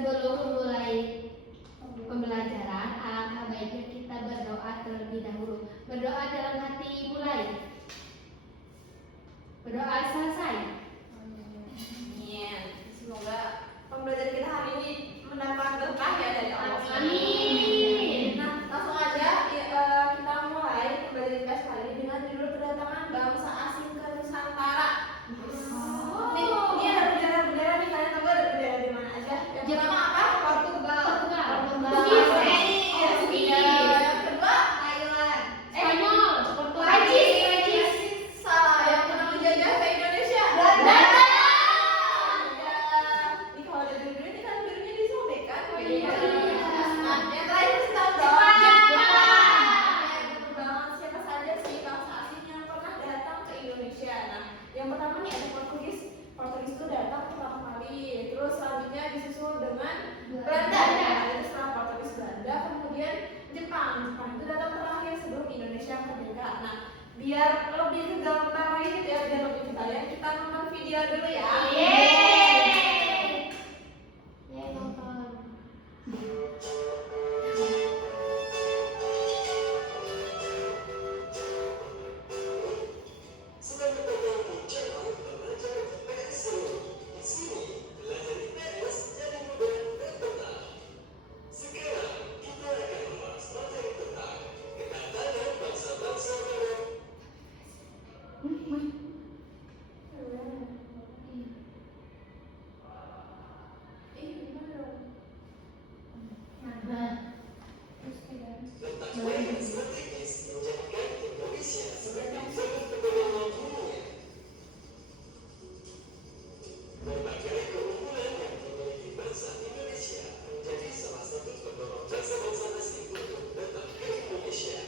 Sebelum memulai pembelajaran, alangkah baiknya kita berdoa terlebih dahulu. Berdoa dalam hati mulai. Berdoa selesai. Amin. Semoga pembelajaran kita hari ini mendapat berkah ya dari Allah. Amin. Nah, langsung aja kita mulai pembelajaran kita kali ini dengan judul kedatangan bangsa asing ke Nusantara. Ini ada bendera-bendera nih, kalian tahu ada bendera di mana aja? Yang pertama apa? Portugal. Yang kedua Thailand. Spanyol. Prancis. Salah. Yang pernah menjajah ke Indonesia. Belanda. Ini kalau ada dulu ini kan birunya disobek kan? Iya. Nah, yang terakhir kasih tahu dong. Betul banget. Siapa saja sih bangsa asing yang pernah datang ke Indonesia? Nah, yang pertama nih ada Portugis. Portugis itu datang pertama kali. Terus selanjutnya disusul dengan Belanda. Itu setelah Portugis, Belanda, kemudian Jepang. Jepang itu datang terakhir sebelum Indonesia merdeka. Nah, biar lebih gampang lagi gitu ya, biar lebih kebalik, kita nonton video dulu ya. Selamat datang di channel Pembelajaran IPS Seru. Di sini pelajari IPS jadi mudah dan tenang. Sekarang kita akan membahas materi tentang kedatangan bangsa-bangsa barat. Letaknya yang strategis menjadikan Indonesia sebagai jalur perdagangan dunia. Berbagai keunggulan yang dimiliki bangsa Indonesia menjadi salah satu pendorong bangsa-bangsa asing untuk datang ke Indonesia.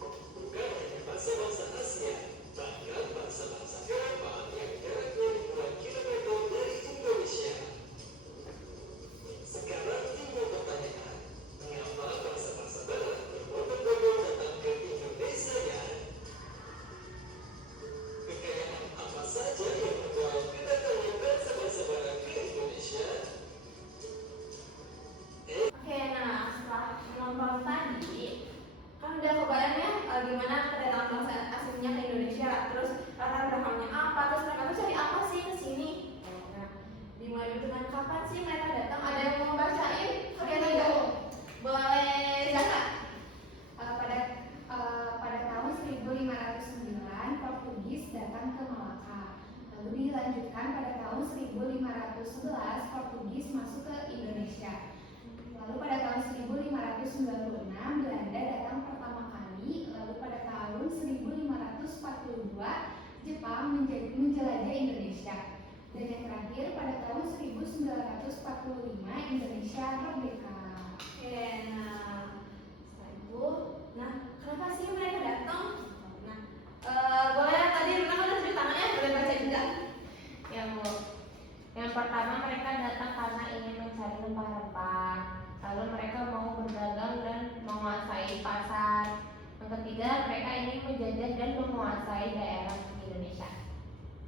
Bukan hanya bangsa-bangsa Asia, bahkan bangsa-bangsa Eropa yang jaraknya ribuan kilometer dari Indonesia. Sekarang timbul pertanyaan, mengapa bangsa-bangsa barat berbondong-bondong datang ke Indonesia ya? Kekayaan apa saja yang mendorong kedatangan bangsa-bangsa barat ke Indonesia? Oke, nah setelah nonton tadi kan udah kebayang ya gimana kedatangan bangsa asingnya ke Indonesia, terus latar belakangnya apa, terus mereka tuh cari apa sih ke sini? Nah, dimulai dengan kapan sih mereka datang? Ada yang mau bacain? Kalian tidak? Boleh Zahra? Pada tahun 1509 Portugis datang ke Malaka. Lalu dilanjutkan pada tahun 1511 Portugis masuk ke Indonesia. Lalu pada tahun 1596 Belanda datang pertama kali. Lalu pada tahun 1542 Jepang menjelajah Indonesia. Dan yang terakhir pada tahun 1945 Indonesia merdeka. Oke, nah setelah itu, nah kenapa sih mereka datang? Nah, boleh tadi Luna udah tunjuk tangannya, boleh baca juga. Ya Bu, yang pertama mereka datang karena ingin mencari rempah-rempah. Lalu mereka mau berdagang dan menguasai pasar. Yang ketiga, mereka ingin menjajah dan menguasai daerah di Indonesia.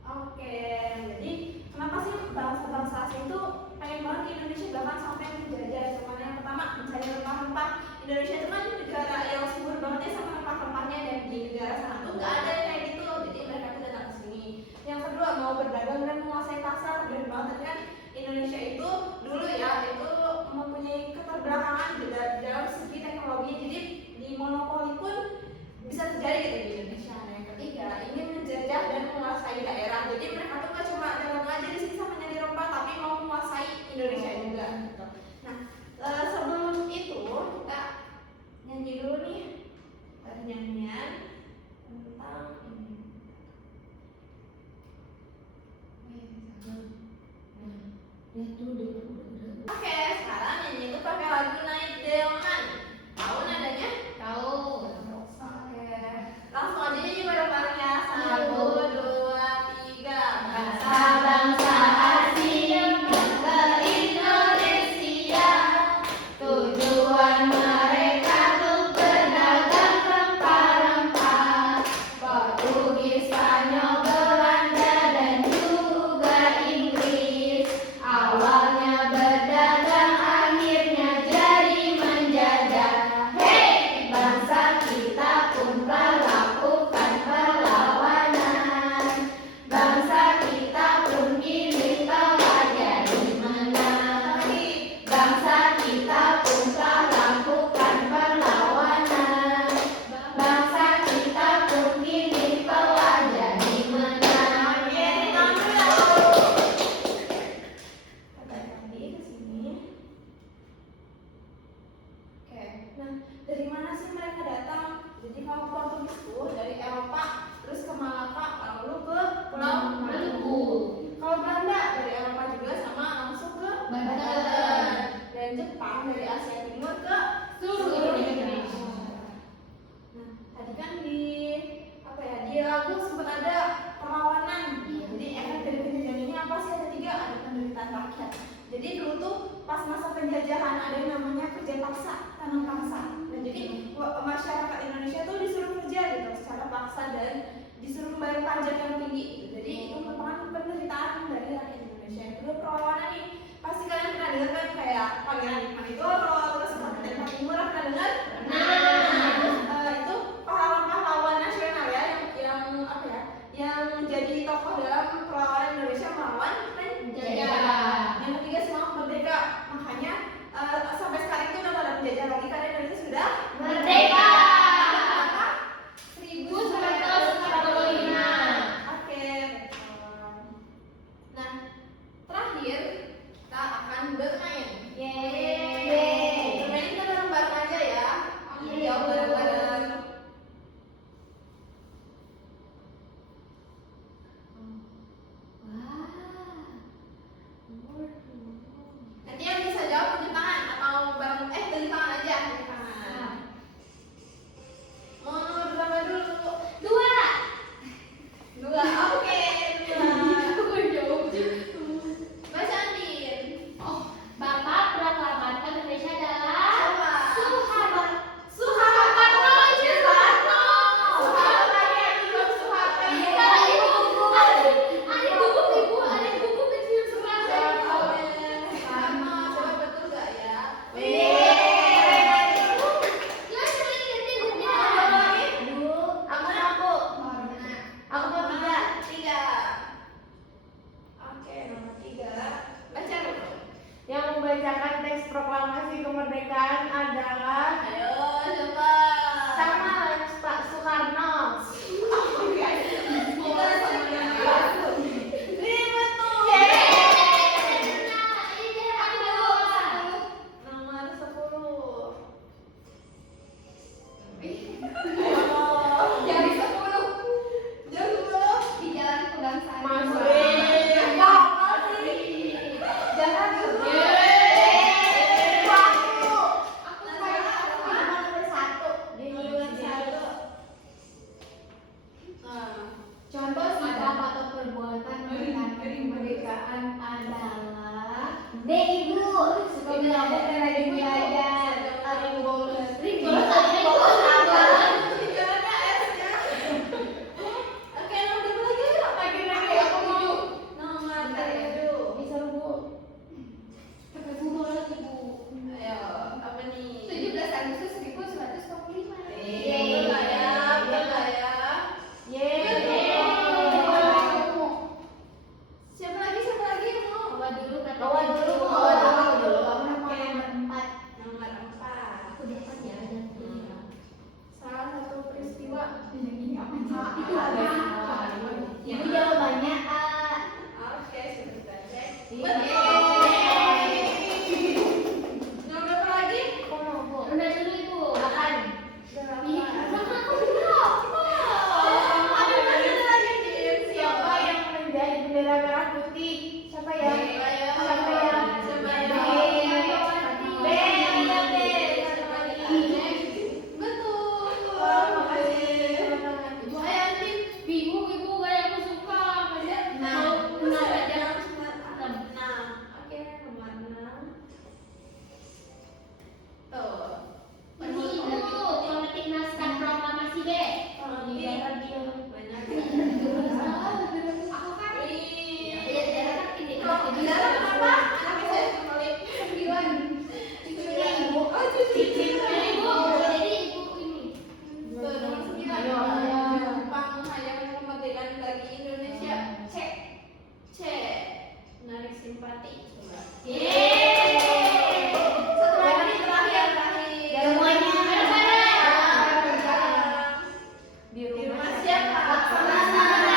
Oke, jadi kenapa sih bangsa-bangsa asing itu pengen banget ke Indonesia, bahkan sampai menjajah? Karena yang pertama mencari rempah-rempah. Indonesia itu kan negara yang subur banget ya sama rempah-rempahnya, dan di negara sana tuh nggak ada yang kayak gitu. Jadi mereka tuh datang ke sini. Yang kedua mau berdagang dan menguasai pasar. Dan banget kan Indonesia itu dulu ya itu mempunyai keterbelakangan juga dalam segi teknologi. Jadi di monopoli pun bisa terjadi gitu di Indonesia. Nah, yang ketiga ingin menjajah dan menguasai daerah. Jadi mereka tuh gak cuma dagang aja di sini sama nyari rempah, tapi mau menguasai Indonesia juga gitu. Nah, sebelum itu kita nyanyi dulu nih nyanyian tentang ini. Oke, sekarang nyanyi itu pakai lagu Naik Delman. Tahu nadanya? Tahu. Oke, langsung aja nyanyi bareng-bareng ya. 1, 2, 3. Bangsa-bangsa asing ke Indonesia, tujuan mereka untuk berdagang rempah-rempah. Portugis, Spanyol, Belanda, dan juga Inggris awalnya Jadi dulu tuh pas masa penjajahan ada yang namanya kerja paksa, tanam paksa. Dan jadi masyarakat Indonesia tuh disuruh kerja gitu secara paksa dan disuruh membayar pajak yang tinggi gitu. Jadi itu merupakan penderitaan dari rakyat Indonesia. Itu perlawanan nih. Pasti kalian pernah dengar kan kayak Pangeran Diponegoro, terus Kapten Patimura, pernah dengar? Terus itu pahlawan-pahlawan nasional ya yang apa ya? Yang jadi tokoh dalam perlawanan Indonesia melawan penjajah. Yang ketiga semua merdeka. Makanya sampai sekarang itu udah pada penjajah lagi karena Indonesia sudah Merdeka. 1945. Oke. Nah, terakhir kita akan bermain. Yeay. Bermain kita bareng-bareng aja ya. Jawab bareng-bareng. Nanti yang bisa jawab tunjuk tangan atau bareng tunjuk tangan aja, tunjuk tangan. Mau nomor berapa dulu? 2. Oke, 2. Baca Andin. Bapak proklamator Indonesia adalah Siapa? Soeharto. Soeharto. Aku mau 3. 3. Oke, nomor 3. Baca dulu. Yang membacakan teks proklamasi kemerdekaan adalah Ayo, coba. sama Pak Soekarno. Kita sama betul. Nomor 10. Jadi 10 Jam 10. di Jalan Kebangsaan. Masuk. Jangan dulu. Contoh sikap atau perbuatan mendekati kemerdekaan adalah D ibu suka belajar dan rajin belajar. Oke, nomor berapa lagi? Nomor 7. Bisa Bu. Ayo, apa nih? 17 Agustus 1945. Betul lah ya, betul lah ya. Yeay. Siapa lagi yang mau? Bawa dulu kata. Bawa dulu. Oke. Nomor 4. Aku di atas ya. Salah satu peristiwa. Ini apa sih? Ibu jawabannya A. Oke, sebentar cek. Iya. Betul. Nomor berapa lagi? Aku mau Bu. Udah dulu Ibu. Makan. Siapa yang menjahit bendera merah putih? Siapa ya? Siapa ya? B. Betul. Makasih. Ayo Antin. Bingung Ibu, kayak aku suka. Mau kenal aja. Oke, nomor 6. Tuh. Ibu, pemetik naskah proklamasi B. Kalau Iya, di dia. banyak. Aku kan Kalau di dalam berapa? Nanti saya kembali. 9. Oh, cuci. Ibu, jadi Ibu ini. Tuh, nomor 9. Ayo. Jepang menghayati kemerdekaan bagi Indonesia. C. Menarik simpati. Coba. Yeay. Satu lagi terakhir. Semuanya Di rumah siapa? Sama-sama.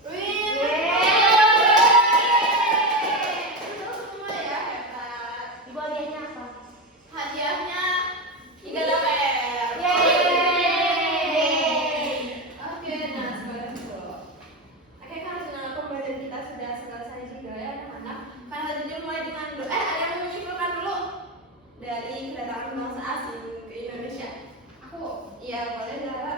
Wih, semua ya, hebat. Ibu hadiahnya apa? Hadiahnya 3 lembar. Oke, nah sekarang tuh. Oke, karena dengan pembelajaran kita sudah selesai juga ya anak-anak. Karena tadi mulai dengan ada yang mau menyimpulkan dulu dari kedatangan bangsa asing ke Indonesia. Aku Iya, boleh Zara.